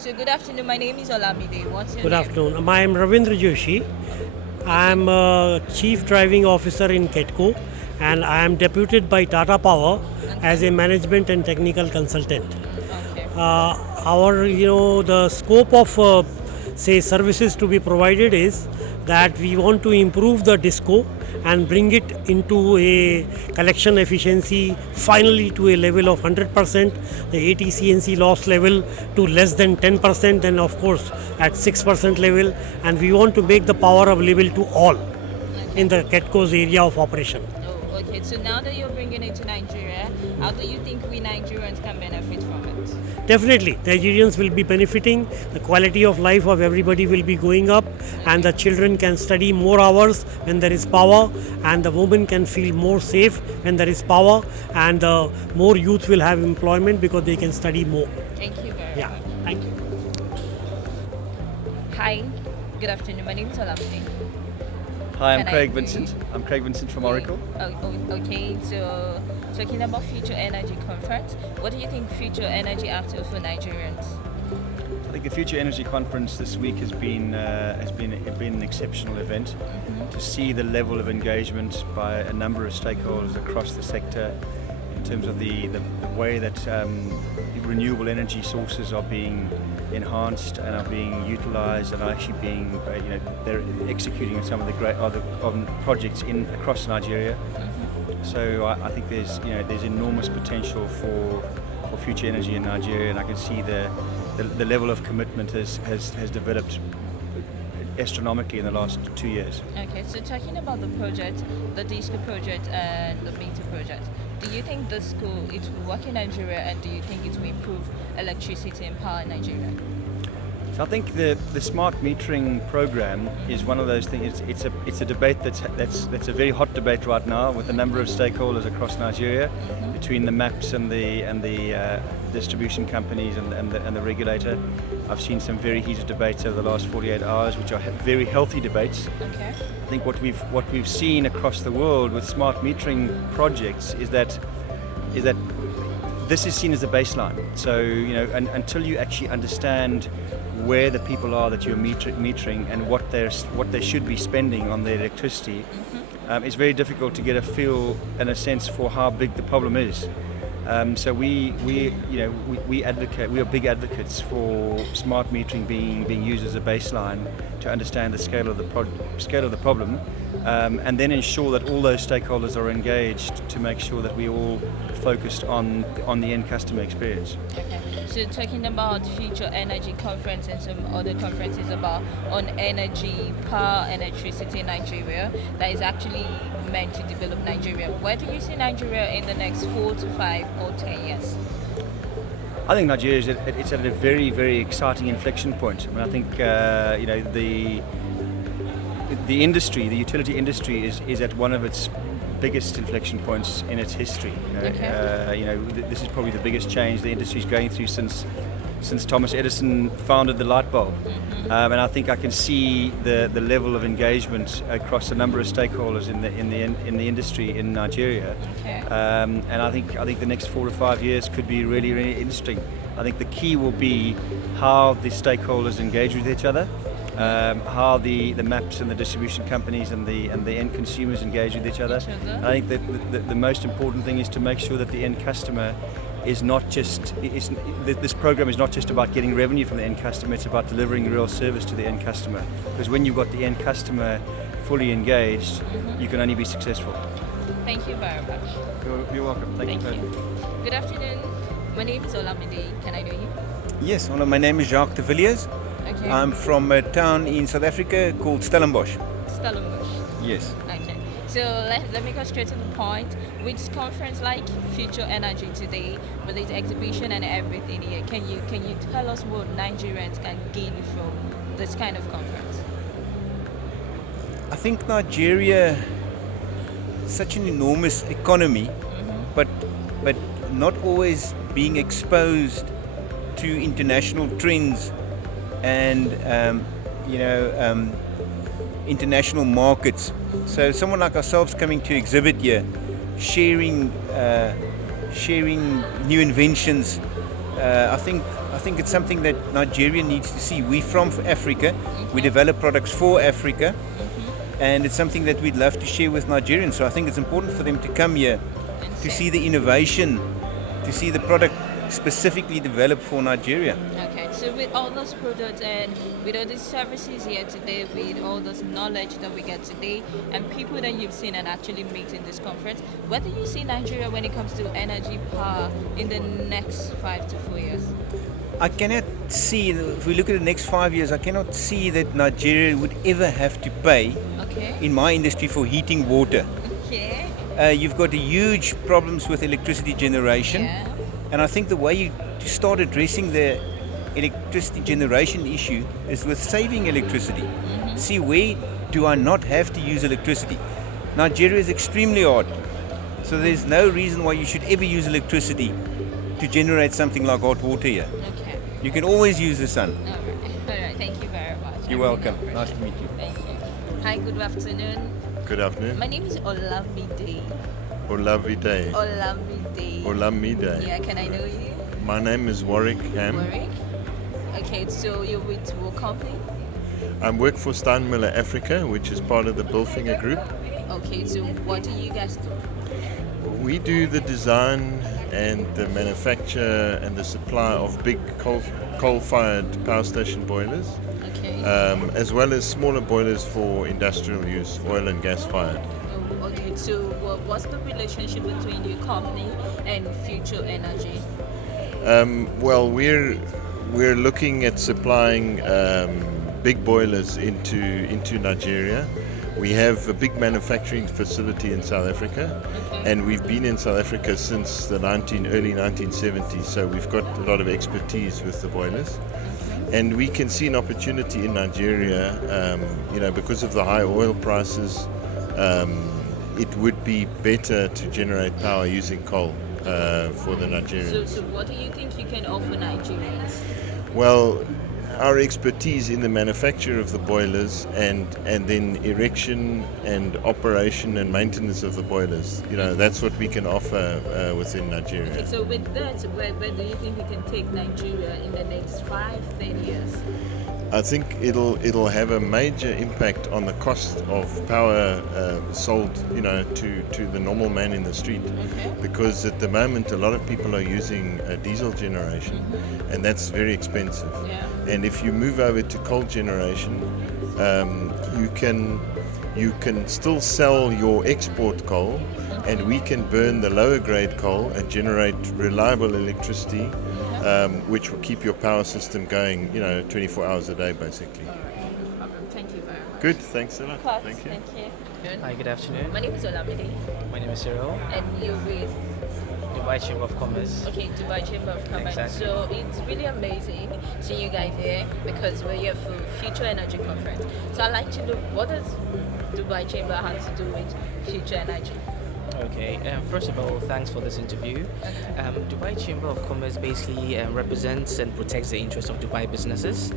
So good afternoon. My name is Olamide. What's your Good name? afternoon. I am Ravindra Joshi. I am Chief Driving Officer in KETCO and I am deputed by Tata Power as a management and technical consultant. Okay. The scope of services to be provided is that we want to improve the disco and bring it into a collection efficiency finally to a level of 100%, the ATCNC loss level to less than 10%, then of course at 6% level, and we want to make the power available to all in the KETCO's area of operation. Oh, okay. So now that you're bringing it to Nigeria, how do you think we Nigerians can benefit from it? Definitely, Nigerians will be benefiting, the quality of life of everybody will be going up, and the children can study more hours when there is power, and the women can feel more safe when there is power, and more youth will have employment because they can study more. Thank you very Yeah, much. thank you. Hi. Good afternoon. My name is Olamide. Hi, I'm Can I Craig hear Vincent. you? I'm Craig Vincent from Oracle. Okay. So talking about Future Energy Conference, what do you think Future Energy after for Nigerians? I think the Future Energy Conference this week has been an exceptional event. To see the level of engagement by a number of stakeholders across the sector in terms of the way that renewable energy sources are being enhanced and are being utilised and are actually being they're executing some of the great other projects across Nigeria. So I think there's enormous potential for future energy in Nigeria, and I can see the level of commitment has developed astronomically in the last 2 years. Okay, so talking about the project, the DISCO project and the meter project, do you think it will work in Nigeria, and do you think it will improve electricity and power in Nigeria? So I think the smart metering program is one of those things. It's a debate that's a very hot debate right now with a number of stakeholders across Nigeria, between the MAPs and the distribution companies and the regulator. I've seen some very heated debates over the last 48 hours, which are very healthy debates. Okay. I think what we've seen across the world with smart metering projects is that this is seen as the baseline. So until you actually understand where the people are that you're metering and what they should be spending on their electricity, it's very difficult to get a feel and a sense for how big the problem is. So we are big advocates for smart metering being used as a baseline to understand the scale of the problem, and then ensure that all those stakeholders are engaged to make sure that we all focused on the end customer experience. Okay. So talking about Future Energy Conference and some other conferences on energy, power, and electricity in Nigeria that is actually meant to develop Nigeria. Where do you see Nigeria in the next 4 to 5 or 10 years? I think Nigeria is at a very, very exciting inflection point. I mean, I think the industry, the utility industry, is at one of its biggest inflection points in its history. This is probably the biggest change the industry is going through since Thomas Edison founded the light bulb. And I think I can see the level of engagement across a number of stakeholders in the industry in Nigeria. Okay. And I think the next 4 to 5 years could be really, really interesting. I think the key will be how the stakeholders engage with each other, how the MAPs and the distribution companies and the end consumers engage with each other. I think that the most important thing is to make sure that the end customer is not just, this program is not just about getting revenue from the end customer, it's about delivering real service to the end customer. Because when you've got the end customer fully engaged, you can only be successful. Thank you very much. You're welcome. Thank you. Good afternoon. My name is Olamide. Can I know you? Yes, my name is Jacques de Villiers. Okay. I'm from a town in South Africa called Stellenbosch. Stellenbosch. Yes. Okay. So let me go straight to the point. With conference like Future Energy today, with its exhibition and everything here, can you tell us what Nigerians can gain from this kind of conference? I think Nigeria is such an enormous economy, but not always being exposed to international trends and international markets. So someone like ourselves coming to exhibit here, sharing new inventions, I think I think it's something that Nigeria needs to see. We're from Africa. We develop products for Africa. And it's something that we'd love to share with Nigerians. So I think it's important for them to come here to see the innovation, to see the product specifically developed for Nigeria. Okay, so with all those products and with all these services here today, with all this knowledge that we get today, and people that you've seen and actually meet in this conference, where do you see Nigeria when it comes to energy power in the next 5 to 4 years? I cannot see, if we look at the next 5 years, I cannot see that Nigeria would ever have to pay in my industry for heating water. Okay. You've got huge problems with electricity generation. Yeah. And I think the way you to start addressing the electricity generation issue is with saving electricity. See, where do I not have to use electricity? Nigeria is extremely hot. So there's no reason why you should ever use electricity to generate something like hot water here. Okay. You can always use the sun. All right. Thank you very much. You're welcome. Nice to meet you. Thank you. Hi, good afternoon. Good afternoon. My name is Olamide. Olavide. Olamide. Olamide. Yeah, can I know you? My name is Warwick Ham. Warwick? Okay, so you're with what company? I work for Steinmüller Africa, which is part of the Bilfinger Group. Okay, so what do you guys do? We do the design and the manufacture and the supply of big coal-fired power station boilers, Okay. as well as smaller boilers for industrial use, oil and gas fired. Okay, so what's the relationship between your company and Future Energy? Well, we're looking at supplying big boilers into Nigeria. We have a big manufacturing facility in South Africa, and we've been in South Africa since the early 1970s. So we've got a lot of expertise with the boilers, and we can see an opportunity in Nigeria. Because of the high oil prices, it would be better to generate power using coal for the Nigerians. So what do you think you can offer Nigerians? Well, our expertise in the manufacture of the boilers and then erection and operation and maintenance of the boilers, that's what we can offer within Nigeria. Okay, so with that, where do you think we can take Nigeria in the next 5-10 years? I think it'll have a major impact on the cost of power sold, to the normal man in the street. Okay. Because at the moment a lot of people are using diesel generation, and that's very expensive. Yeah. And if you move over to coal generation, you can still sell your export coal, and we can burn the lower grade coal and generate reliable electricity, which will keep your power system going, 24 hours a day, basically. All right, no problem. Thank you very much. Good, thanks a lot. Class, Thank you. Hi, good afternoon. My name is Olamide, My name is Cyril, and you're with Dubai Chamber of Commerce. Okay, Dubai Chamber of Commerce. Exactly. So it's really amazing seeing you guys here because we're here for Future Energy Conference. So I'd like to know, what does Dubai Chamber have to do with Future Energy? Okay, first of all, thanks for this interview. Dubai Chamber of Commerce basically represents and protects the interests of Dubai businesses.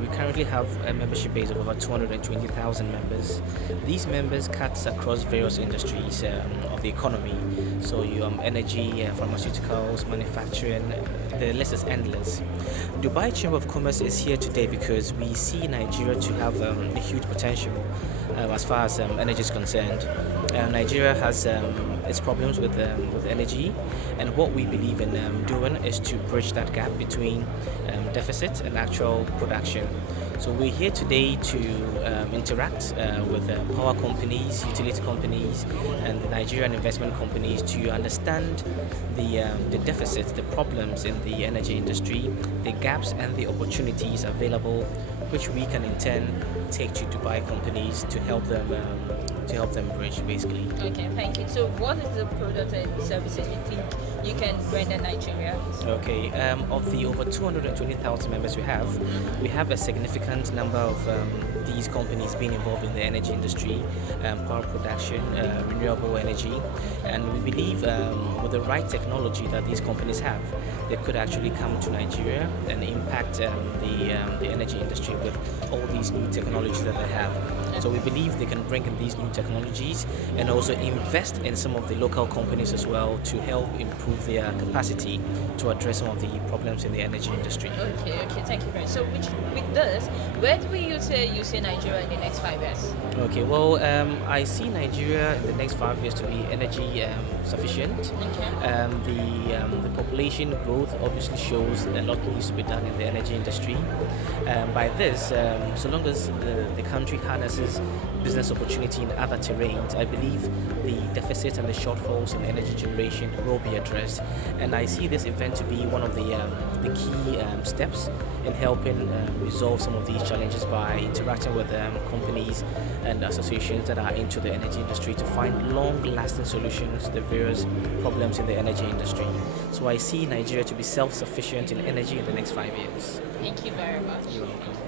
We currently have a membership base of over 220,000 members. These members cut across various industries of the economy. So energy, pharmaceuticals, manufacturing, the list is endless. Dubai Chamber of Commerce is here today because we see Nigeria to have a huge potential as far as energy is concerned. Nigeria has its problems with energy, and what we believe in doing is to bridge that gap between deficit and actual production. So we're here today to interact with power companies, utility companies, and the Nigerian investment companies to understand the deficits, the problems in the energy industry, the gaps and the opportunities available, which we can in turn take to Dubai companies to help them bridge, basically. Okay, thank you. So what is the product and services you think you can render Nigeria? Okay, of the over 220,000 members we have a significant number of these companies being involved in the energy industry, power production, renewable energy, and we believe with the right technology that these companies have, they could actually come to Nigeria and impact the energy industry with all these new technologies that they have. So we believe they can bring in these new technologies and also invest in some of the local companies as well to help improve their capacity to address some of the problems in the energy industry. Okay, thank you very much. So with this, where do you see Nigeria in the next 5 years? Okay, well, I see Nigeria in the next 5 years to be energy sufficient. Okay. The population growth obviously shows a lot needs to be done in the energy industry. By this, so long as the country harnesses business opportunity in other terrains, I believe the deficits and the shortfalls in energy generation will be addressed. And I see this event to be one of the key steps in helping resolve some of these challenges by interacting with companies and associations that are into the energy industry to find long-lasting solutions to the various problems in the energy industry. So I see Nigeria to be self-sufficient in energy in the next 5 years. Thank you very much. You're welcome.